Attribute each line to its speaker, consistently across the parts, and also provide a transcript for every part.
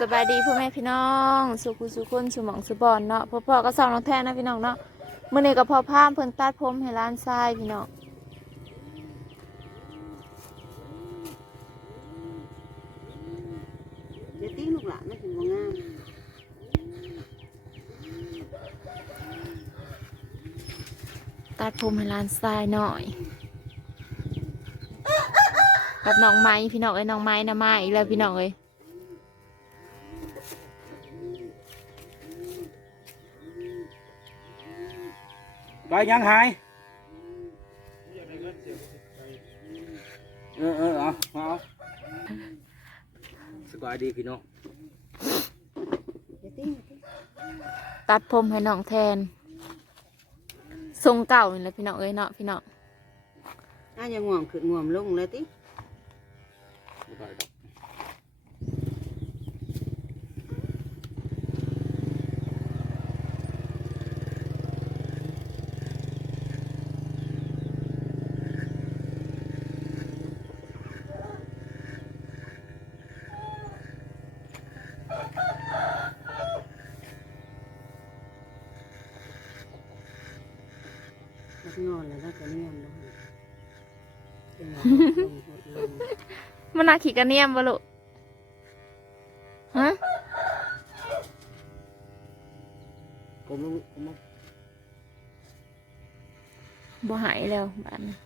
Speaker 1: สบายดีพ่อแม่พี่น้อง สุขุสุขุนสุหมองสุบอนเนาะพ่อพ่อก็สองน้องแท้นะพี่น้องเนาะมื่อนี้ก็พอพามเพิ่นตัดผมให้ร้านทรายพี่น้อง
Speaker 2: เดี๋ยวติ้งลูกหลานไม่ถึงบ่งาม
Speaker 1: ตัดผมให้ร้านทรายหน่อยกับน้องไม้พี่น้องเอ้ยน้องไม้นะมาอีกแล้วพี่น้องเอ้ย
Speaker 3: ยังหายเออเออเอามาเอาสบายดีพี่น้อง
Speaker 2: เดี๋ยวติ้งเดี๋ยวติ้ง
Speaker 1: ตัดผมให้น้องแทน ทรงเก่านี่แหละพี่น้องเอ้ยเนาะพี่น้อง
Speaker 2: น่าจะง่วงขึ้นง่วงลงเลยติ้ง
Speaker 3: สบายดอก
Speaker 2: มันนอนแล้วแล้วก็เนียมลงจังหวะลงหดลง
Speaker 1: มันน่าขี่กระเนียมบ่ลูกฮะ
Speaker 3: ผมลงผมลง
Speaker 1: บ่หายแล้วบ้านนี้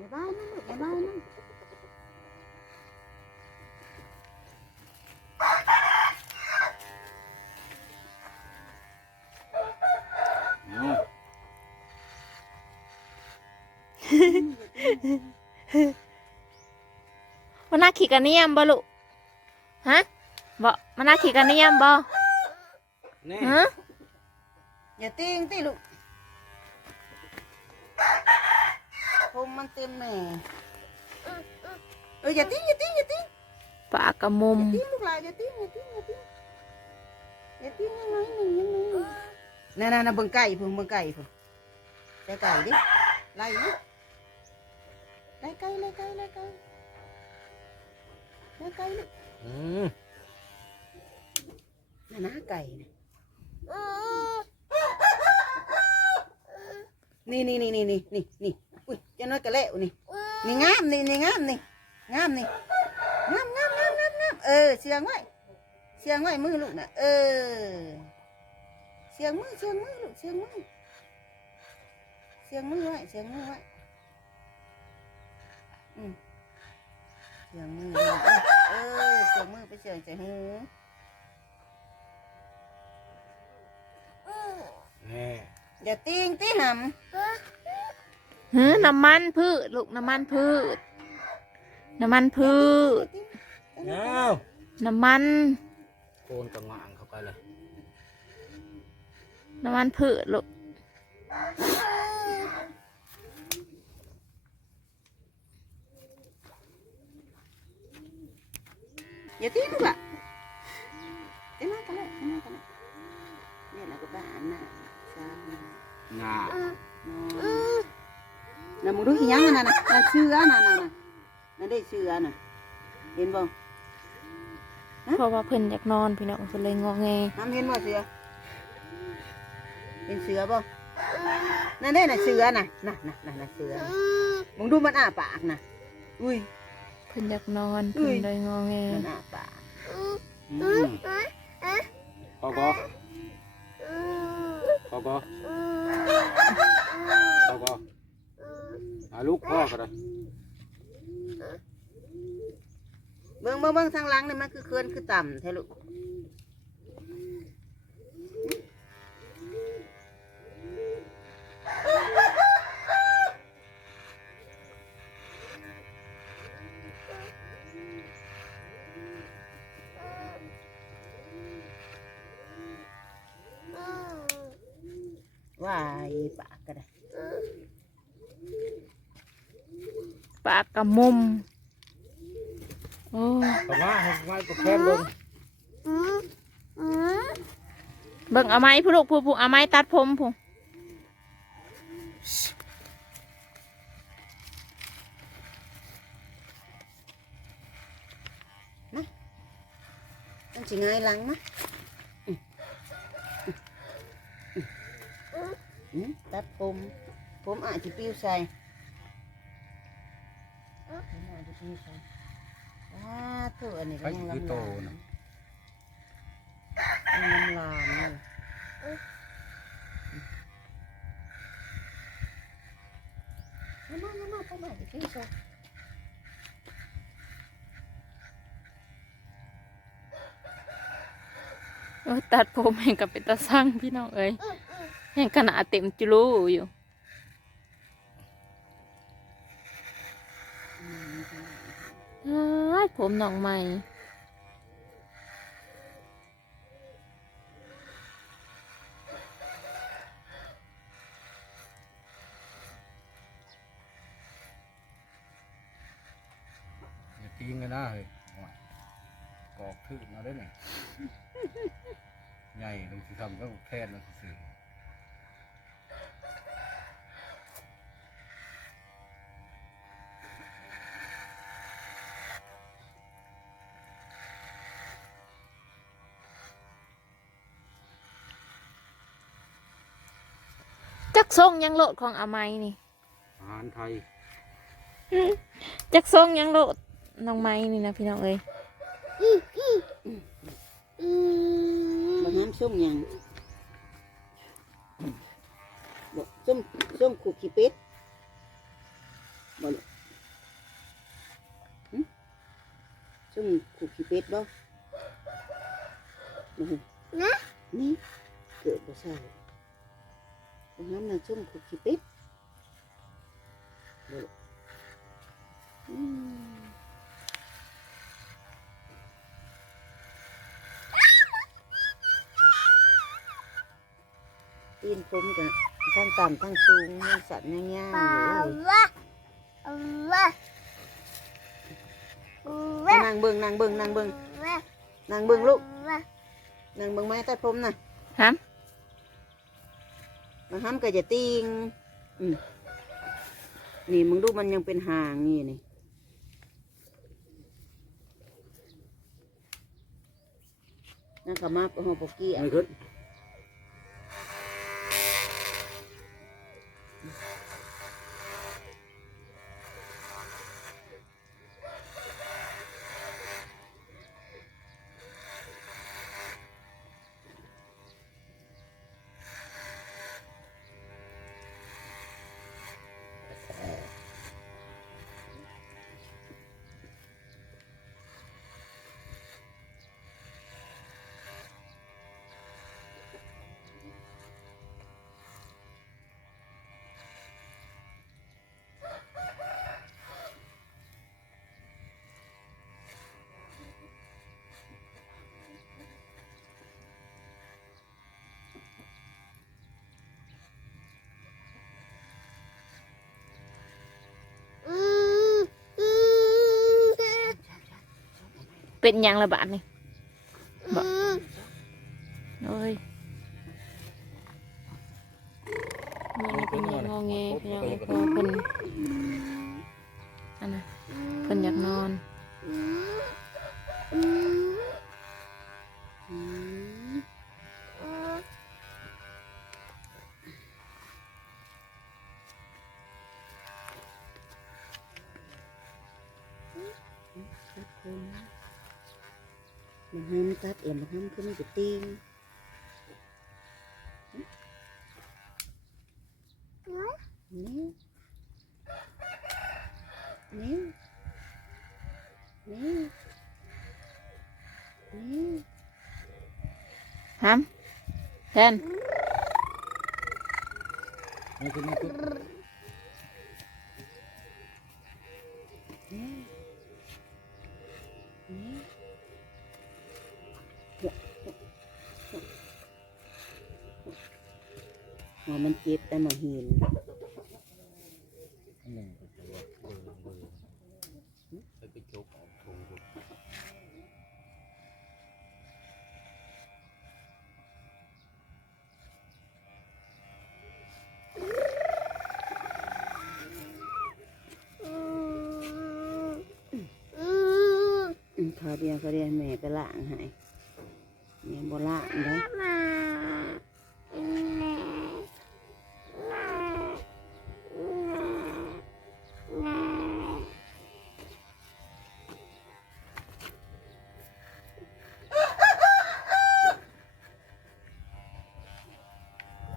Speaker 2: อย่าบ้านะลูกอย่าบ้านะ
Speaker 3: เอา
Speaker 1: มันน่าขี่กระเนียมบ่ลูกฮะบ่มันน่าขี่กระเนียมบ่
Speaker 3: แน่
Speaker 1: ฮะ
Speaker 2: อย่าติ้งติ้งลูกผมมันเต็มแม่เอออย่าติ้งอย่าติ้งอย่าติ้ง
Speaker 1: ปากกระมุม
Speaker 2: อย่าติ้งลูกหลานอย่าติ้งอย่าติ้งอย่าติ้งอย่าติ้งยังไงหนึ่งยังไงหนึ่งนั่นนั่นเบิ่งไก่เพิ่งเบิ่งไก่เพิ่งไก่ไก่ดิไล่ดิ ไล่ไก่ไล่ไก่ไล่ไก่ไล่ไก่ลูก
Speaker 3: อืม
Speaker 2: นั่นนะไก่น่ะนี่นี่นี่นี่นี่นี่นี่อุ้ยเจะน้อยกระเละนี่นี่งามนี่นี่งามนี่งามนี่งามงามงามงามงามเออเสียงไว้เสียงไว้มือลูกน่ะเออเสียงมือเสียงมือลูกเสียงมือเสียงมือไว้เสียงมือไว้ เสียงมือลูกเออเสียงมือไปเสียงใจหู
Speaker 3: แน่
Speaker 2: อย่าติ้งติ้งห
Speaker 1: หือน้ำมันพืชลูกน้ำมันพืช น้ำมันพืชำ
Speaker 3: เอา
Speaker 1: น้ำมัน
Speaker 3: โกนกระงางเข้าไปเลย
Speaker 1: น้ำมันพืชลูก
Speaker 2: อย่าติ้งลูกอะติ้งมากันเลยติ้งมากันเลยเนี่ยเราก็บ้านน่ะสาม
Speaker 3: งา
Speaker 2: น่ะมึงดูอีหยังน่ะน่ะนั่นเชือน่ะน่ะน่ะนั่นได้เชือน่ะเห็นบ่
Speaker 1: เพราะว่าเพิ่นอยากนอนพี่น้องเพิ่นเลยงอแง
Speaker 2: น้ำเห็นบ่เสือเห็นเสือบ่นั่นได้น่ะเสือน่ะน่ะน่ะน่ะน่ะเสือมึงดูมันอ้าปากน่ะอุ้ย
Speaker 1: เพิ่นอยากนอนเพิ่นเลยงอแง
Speaker 2: มันอ้าปาก
Speaker 3: อืมพอก็พอก็พอก็อาลูกพ่อก็ได้
Speaker 2: เบิ่งเบิ่งเบิ่งทางหลังนี่มันคือเคินคือต่ำแท้ลูก ว่ายปากก็ได้
Speaker 1: ปากกระมุมโอ้
Speaker 3: แต่ว่าให้ไว้ก็แค่ลง
Speaker 1: เบิ่งเอาไม้ผู้ลูกผู้ผู้เอาไม้ตัดผมผู้
Speaker 2: ต้องสิง่ายหลังมะอืมอืมอืม ตัดผมผมอาจจะปิ้วใส่ผมอาจจะปิ้วใส่ว้าเตัวอันนี้
Speaker 3: ไป
Speaker 2: ก็ยัง
Speaker 3: คือ
Speaker 2: ลำ
Speaker 3: โต
Speaker 2: ลาม
Speaker 3: นะ
Speaker 2: ยังลำลามอยู่ยังมายังมาผมอาจจะปิ้วใส่
Speaker 1: โอ้ตัดผมแห่งกับเป็นตาสั่งพี่น้องเอ้ย แห่งขนาดเต็มจุลูอยู่อ้ยผมหนองใหม่
Speaker 3: อย่าทิ้งกันนะเฮ้ยกอกทึกมาได้ไหมใหญ่ลงสิทำก็แค่นั้นสิ
Speaker 1: จักทรงยังโลดของอาไม้นี่
Speaker 3: อาหารไทย
Speaker 1: จักทรงยังโลดน้องไม้นี่นะพี่น้องเอ้ย
Speaker 2: บางน้ำส้มหยังบอกส้มส้มขุกขี้เป็ดบอกลูกหึส้มขุกขี้เป็ดบ่มาเห็นนี่เกิดบ่ใช่บา งน้ำน่ะส้มขุกขี้เป็ดบอกลูกอืมตีนผมกันทั้งต่ำทั้งสูงทั้งสัตว์ง่ายๆเลยเอานั่งเบิ่งนั่งเบิ่งนั่งเบิ่งนั่งเบิ่งลูกนั่งเบิ่งไม้ตัดผมน่ะ
Speaker 1: ฮะ
Speaker 2: มาห้ามก็จะติงอืมนี่มึงดูมันยังเป็นหางนี่นี่นั่นก็มาหอปกี้อะ
Speaker 1: ពេកញ៉ាំងលើបាត់នេះបាទអើយមកនេះពីញ៉ាំងងងែខ្ញុំអរគុ
Speaker 2: ណ มันห้ามตัดแล้วมันห้าม ขึ้นจะติงนี่นี่นี่นี่
Speaker 1: ฮัมแทน
Speaker 3: ไม่ขึ้นไม่ขึ้น
Speaker 2: นหัวมันเจ็บแต่หมอหิน
Speaker 3: อันหนึ่งก็จะว่าเบอร์เบอร์ไปไปจกออกทงอยู่
Speaker 2: อืมเขาเดียวเขาเดียวแม่ไปล้างให้แม่บ่ล้างเด้อ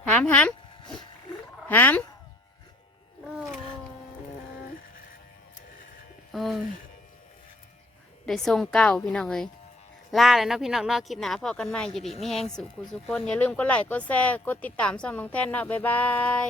Speaker 1: หามหามหามโอ้ยได้ทรงเก่าพี่น้องเลยลาเลยเนาะพี่น้องนาะคลิปหนาพอกันใหม่อยู่ดีไม่แห้งสุขุสุขคนอย่าลืมกดไลค์กดแชร์กดติดตามช่องน้องแท่นเนาะบ๊ายบาย